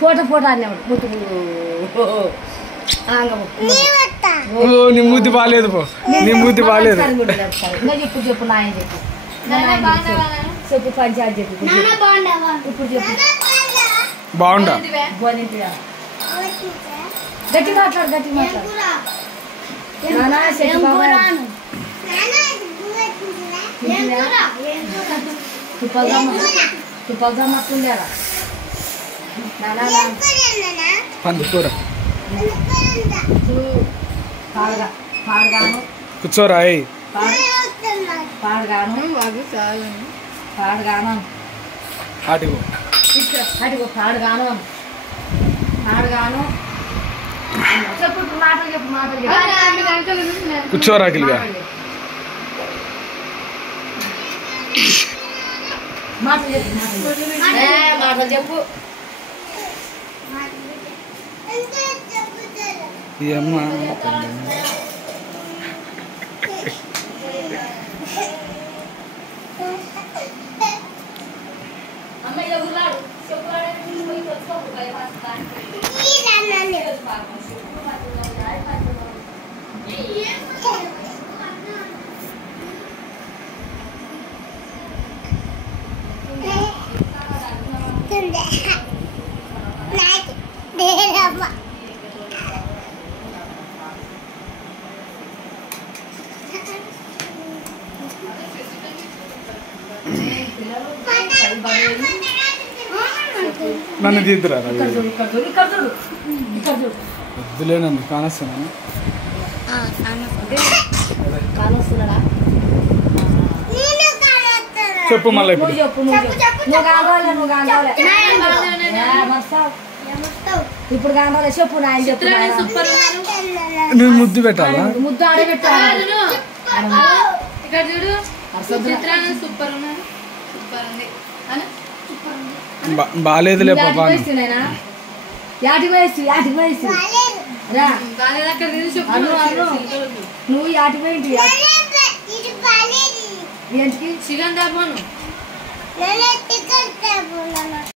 Photo photo అనే నీ మూతి బాగాలేదు పో, నీ మూతి బాగాలేదు. ఇంకా చెప్పు చెప్పు నాయన చెప్పు చెప్పు పంచాయతీ చెప్పు ఇప్పుడు చెప్పు బాగుండా గట్టి మాట్లాడు గట్టి మాట్లాడు తుప్పల్దమ్మతుండేలా పందుకూర పాడగాను కూర్చోరా పాడగాను పాడగాను ఆటిగో అటుగో పాడగాను పాడగాను చెప్పు మాటలు చెప్పు మాటలు చెప్పు కూర్చోరా కిలిగా మాటలు చెప్పు మాటలు చెప్పు ఈ అమ్మ నన్ను తీద్దురా వద్దులేనండి కానొస్తున్నాను చెప్పు మళ్ళీ ఇప్పుడు ఇప్పుడు కావాలి చెప్పు నాయన చెప్పు నువ్వు ముద్దు పెట్టాలా ముద్దు ఆడబెట్టాలి బాగాలేదులే పాపా యాటి వయసు రా నువ్వు యాటి పోయింటి ఏంటికి చికెన్